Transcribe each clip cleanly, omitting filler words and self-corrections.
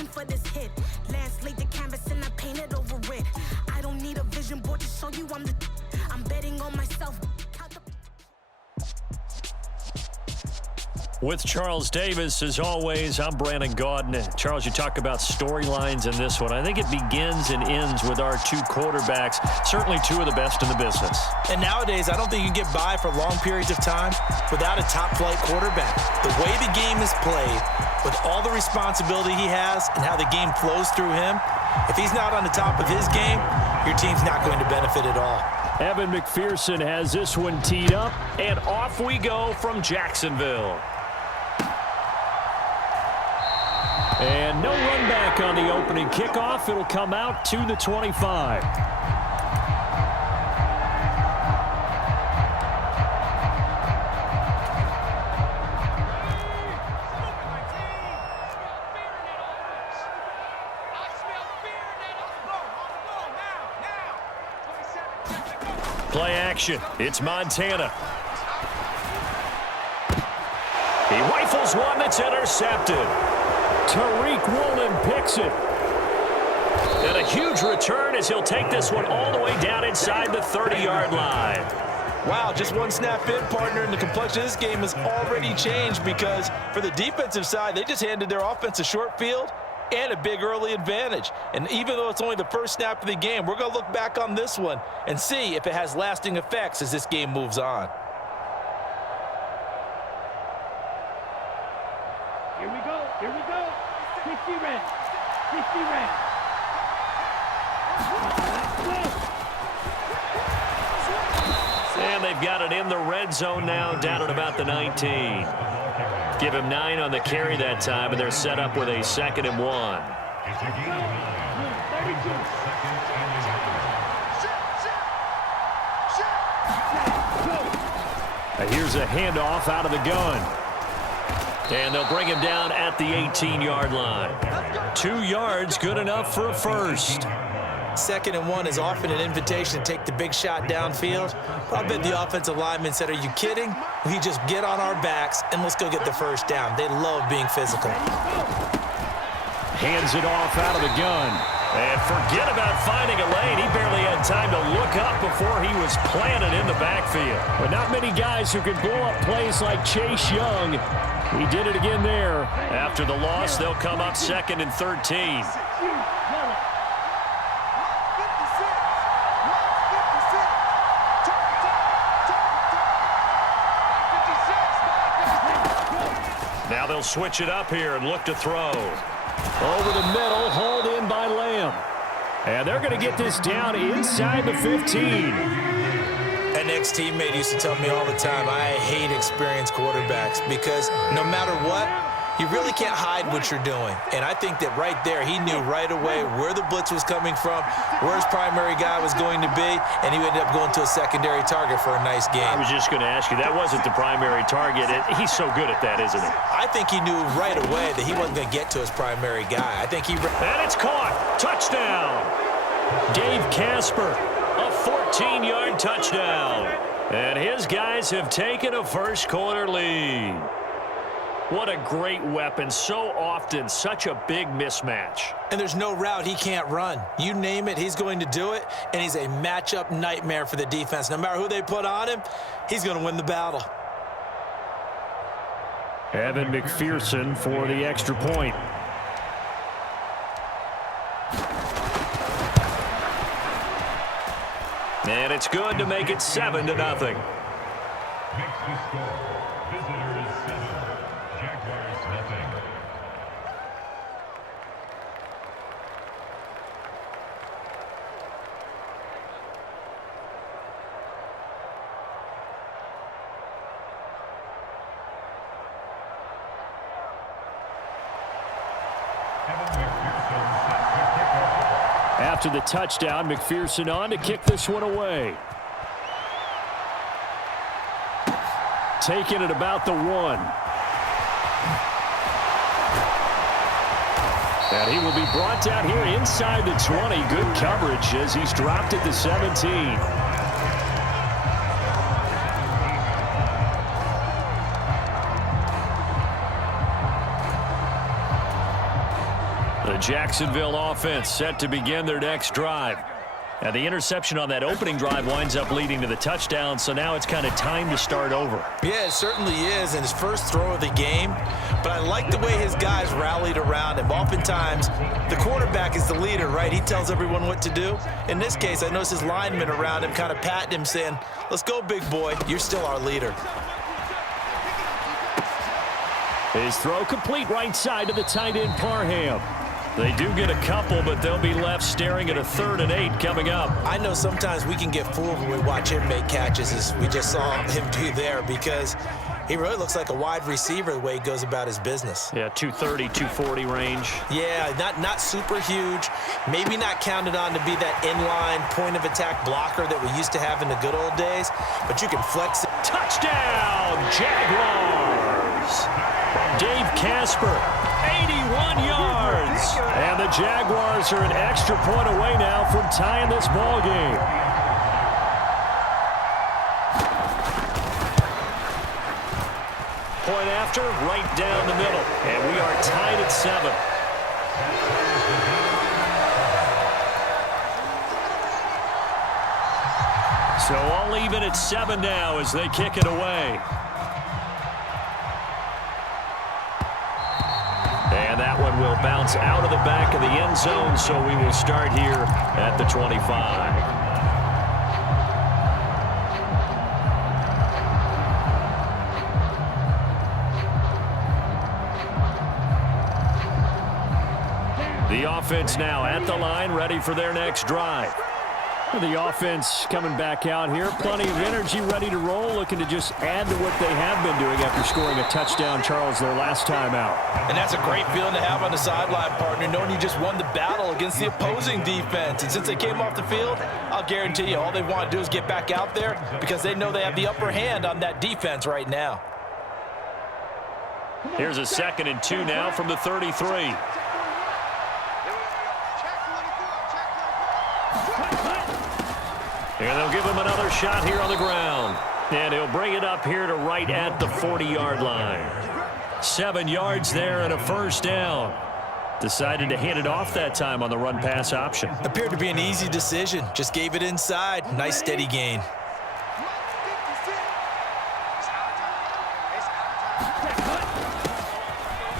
wishing for this hit. Lance laid the canvas and I painted over it. I don't need a vision board to show you I'm betting on myself. With Charles Davis, as always, I'm Brandon Gaudin. Charles, you talk about storylines in this one. I think it begins and ends with our two quarterbacks, certainly two of the best in the business. And nowadays, I don't think you can get by for long periods of time without a top-flight quarterback. The way the game is played, with all the responsibility he has and how the game flows through him, if he's not on the top of his game, your team's not going to benefit at all. Evan McPherson has this one teed up, and off we go from Jacksonville. And no run back on the opening kickoff. It'll come out to the 25. Play action. It's Montana. He rifles one that's intercepted. Tariq Woolen picks it. And a huge return as he'll take this one all the way down inside the 30-yard line. Wow, just one snap in, partner, and the complexion of this game has already changed because for the defensive side, they just handed their offense a short field and a big early advantage. And even though it's only the first snap of the game, we're going to look back on this one and see if it has lasting effects as this game moves on. Here we go. 60 red. 60 red. And they've got it in the red zone now, down at about the 19. Give him 9 on the carry that time, and they're set up with a 2nd and 1. Here's a handoff out of the gun. And they'll bring him down at the 18-yard line. 2 yards, good enough for a first. 2nd and 1 is often an invitation to take the big shot downfield. But I bet the offensive lineman said, are you kidding? We just get on our backs and let's go get the first down. They love being physical. Hands it off out of the gun. And forget about finding a lane. He barely had time to look up before he was planted in the backfield. But not many guys who can blow up plays like Chase Young. He did it again there. After the loss, they'll come up 2nd and 13. Now they'll switch it up here and look to throw. Over the middle, hauled in by Lamb. And they're going to get this down inside the 15. An ex-teammate used to tell me all the time, I hate experienced quarterbacks because no matter what, you really can't hide what you're doing. And I think that right there, he knew right away where the blitz was coming from, where his primary guy was going to be, and he ended up going to a secondary target for a nice game. I was just going to ask you, that wasn't the primary target. He's so good at that, isn't he? I think he knew right away that he wasn't going to get to his primary guy. I think he... And it's caught. Touchdown. Dave Casper, a 14-yard touchdown. And his guys have taken a first-quarter lead. What a great weapon. So often, such a big mismatch. And there's no route he can't run. You name it, he's going to do it, and he's a matchup nightmare for the defense. No matter who they put on him, he's going to win the battle. Evan McPherson for the extra point. And it's good to make it 7-0. Next to score, Visitors 7, Jaguars nothing. After the touchdown, McPherson on to kick this one away. Taking it about the 1. And he will be brought down here inside the 20. Good coverage as he's dropped at the 17. The Jacksonville offense set to begin their next drive. And the interception on that opening drive winds up leading to the touchdown, so now it's kind of time to start over. Yeah, it certainly is, and his first throw of the game. But I like the way his guys rallied around him. Oftentimes, the quarterback is the leader, right? He tells everyone what to do. In this case, I noticed his linemen around him kind of patting him, saying, let's go, big boy. You're still our leader. His throw complete right side to the tight end, Parham. They do get a couple, but they'll be left staring at a 3rd and 8 coming up. I know sometimes we can get fooled when we watch him make catches, as we just saw him do there, because he really looks like a wide receiver the way he goes about his business. Yeah, 230, 240 range. Yeah, not super huge. Maybe not counted on to be that inline point-of-attack blocker that we used to have in the good old days, but you can flex it. Touchdown, Jaguars! Dave Casper, 81 yards. And the Jaguars are an extra point away now from tying this ball game. Point after, right down the middle. And we are tied at 7. So all even at 7 now as they kick it away. And that one will bounce out of the back of the end zone, so we will start here at the 25. The offense now at the line, ready for their next drive. The offense coming back out here. Plenty of energy, ready to roll, looking to just add to what they have been doing after scoring a touchdown, Charles, their last time out. And that's a great feeling to have on the sideline, partner, knowing you just won the battle against the opposing defense. And since they came off the field, I'll guarantee you all they want to do is get back out there because they know they have the upper hand on that defense right now. Here's a 2nd and 2 now from the 33. And they'll give him another shot here on the ground. And he'll bring it up here to right at the 40-yard line. 7 yards there and a 1st down. Decided to hand it off that time on the run-pass option. Appeared to be an easy decision. Just gave it inside. Nice steady gain.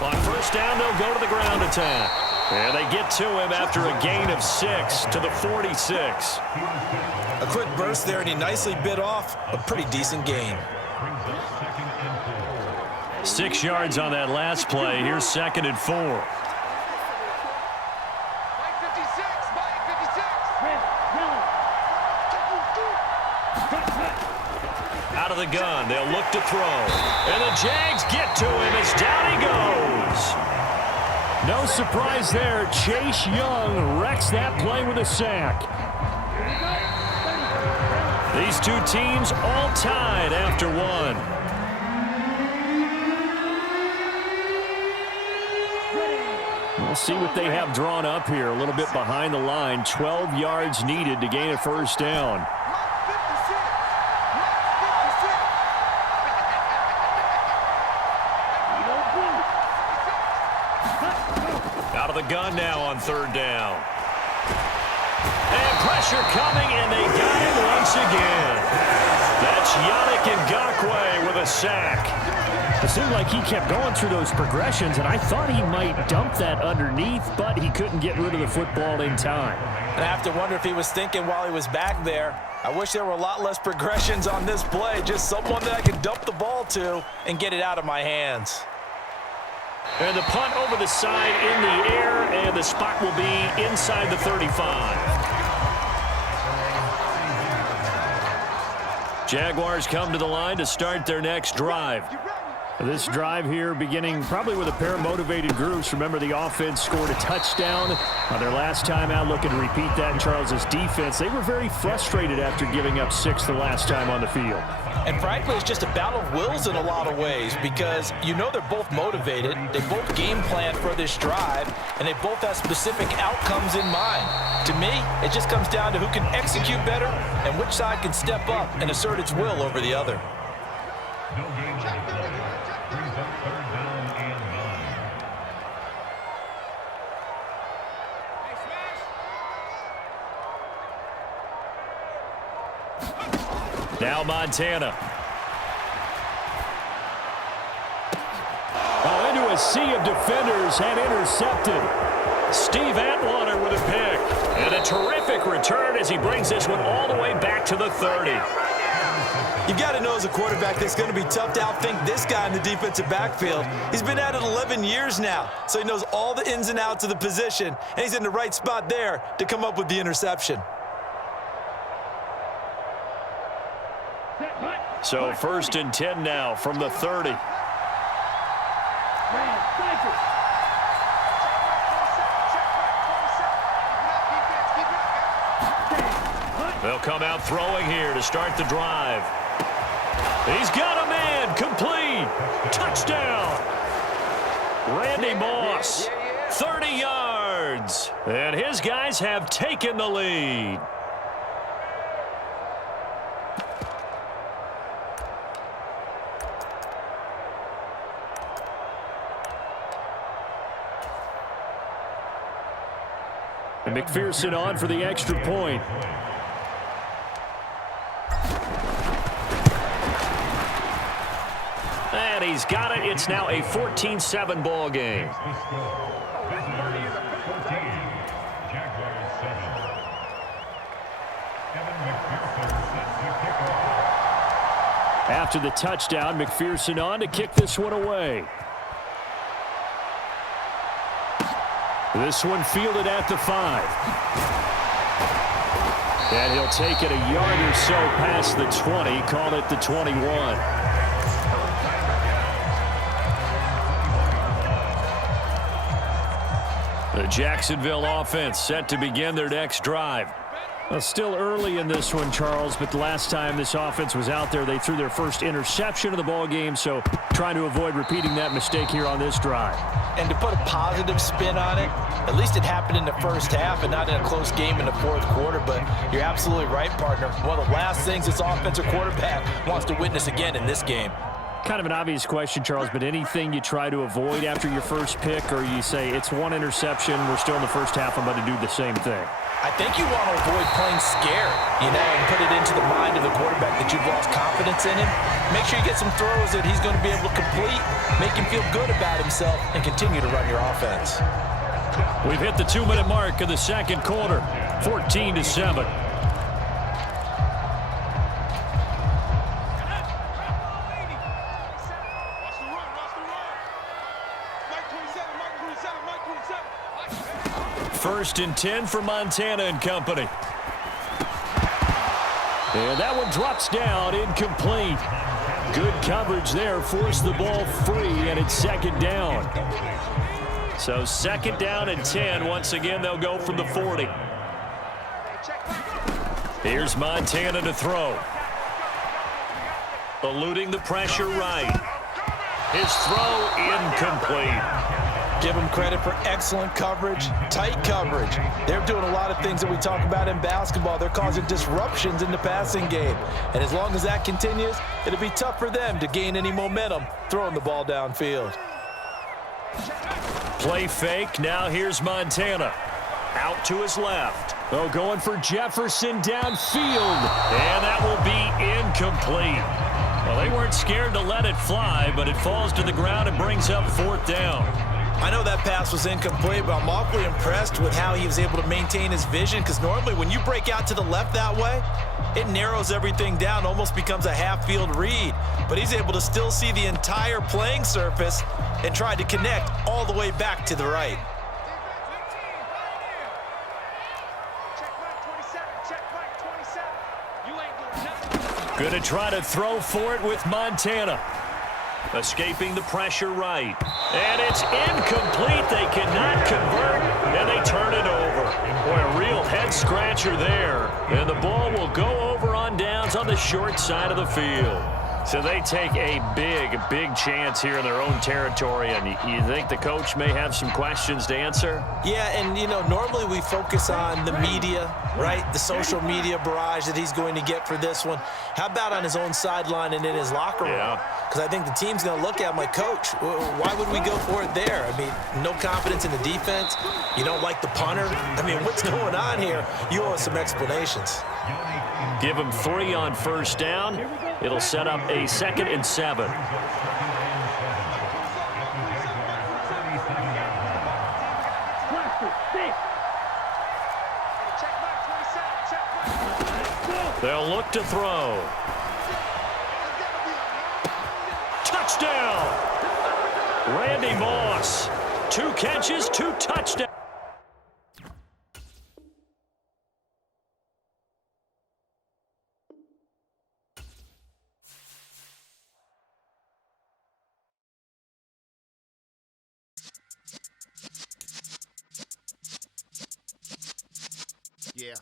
On 1st down, they'll go to the ground attack. And they get to him after a gain of 6 to the 46. A quick burst there, and he nicely bit off a pretty decent gain. 6 yards on that last play. Here's 2nd and 4. Out of the gun, they'll look to throw. And the Jags get to him as down he goes. No surprise there. Chase Young wrecks that play with a sack. These two teams all tied after 1. We'll see what they have drawn up here. A little bit behind the line. 12 yards needed to gain a 1st down. Out of the gun now on 3rd down. And pressure coming, and they got him once again. That's Yannick Ngakoue with a sack. It seemed like he kept going through those progressions, and I thought he might dump that underneath, but he couldn't get rid of the football in time. And I have to wonder if he was thinking while he was back there, I wish there were a lot less progressions on this play, just someone that I could dump the ball to and get it out of my hands. And the punt over the side in the air, and the spot will be inside the 35. Jaguars come to the line to start their next drive. This drive here beginning probably with a pair of motivated groups. Remember, the offense scored a touchdown on their last time out, looking to repeat that in Charles's defense. They were very frustrated after giving up 6 the last time on the field. And frankly, it's just a battle of wills in a lot of ways because you know they're both motivated, they both game plan for this drive, and they both have specific outcomes in mind. To me, it just comes down to who can execute better and which side can step up and assert its will over the other. No gain on the play. Brings up 3rd down and 9. Now Montana. Oh, into a sea of defenders and intercepted. Steve Atwater with a pick. And a terrific return as he brings this one all the way back to the 30. You've got to know as a quarterback that it's going to be tough to outthink this guy in the defensive backfield. He's been at it 11 years now, so he knows all the ins and outs of the position, and he's in the right spot there to come up with the interception. So 1st and 10 now from the 30. They'll come out throwing here to start the drive. He's got a man. Complete. Touchdown. Randy Moss. 30 yards. And his guys have taken the lead. And McPherson on for the extra point. And he's got it. It's now a 14-7 ball game. After the touchdown, McPherson on to kick this one away. This one fielded at the 5. And he'll take it a yard or so past the 20, call it the 21. The Jacksonville offense set to begin their next drive. Well, still early in this one, Charles, but the last time this offense was out there, they threw their first interception of the ball game, so trying to avoid repeating that mistake here on this drive. And to put a positive spin on it, at least it happened in the first half and not in a close game in the fourth quarter, but you're absolutely right, partner. One of the last things this offensive quarterback wants to witness again in this game. Kind of an obvious question, Charles, but anything you try to avoid after your first pick, or you say it's one interception, we're still in the first half, I'm going to do the same thing? I think you want to avoid playing scared, and put it into the mind of the quarterback that you've lost confidence in him. Make sure you get some throws that he's going to be able to complete, make him feel good about himself, and continue to run your offense. We've hit the 2-minute mark of the second quarter, 14-7. First and 10 for Montana and company. And that one drops down, incomplete. Good coverage there, forced the ball free, and it's second down. So 2nd down and 10. Once again, they'll go from the 40. Here's Montana to throw. Eluding the pressure right. His throw incomplete. Give them credit for excellent coverage, tight coverage. They're doing a lot of things that we talk about in basketball. They're causing disruptions in the passing game. And as long as that continues, it'll be tough for them to gain any momentum throwing the ball downfield. Play fake. Now here's Montana. Out to his left. Oh, going for Jefferson downfield. And that will be incomplete. Well, they weren't scared to let it fly, but it falls to the ground and brings up 4th down. I know that pass was incomplete, but I'm awfully impressed with how he was able to maintain his vision, because normally when you break out to the left that way, it narrows everything down, almost becomes a half-field read. But he's able to still see the entire playing surface and try to connect all the way back to the right. Going to try to throw for it with Montana. Escaping the pressure right. And it's incomplete. They cannot convert, and they turn it over. Boy, a real head-scratcher there. And the ball will go over on downs on the short side of the field. So they take a big chance here in their own territory. And you think the coach may have some questions to answer? Yeah, and, normally we focus on the media, right? The social media barrage that he's going to get for this one. How about on his own sideline and in his locker room? Yeah. Because I think the team's going to look at him like, Coach, why would we go for it there? I mean, no confidence in the defense. You don't like the punter. I mean, what's going on here? You owe us some explanations. Give him 3 on first down. It'll set up a 2nd and 7. They'll look to throw. Touchdown! Randy Moss. 2 catches, 2 touchdowns. Yeah.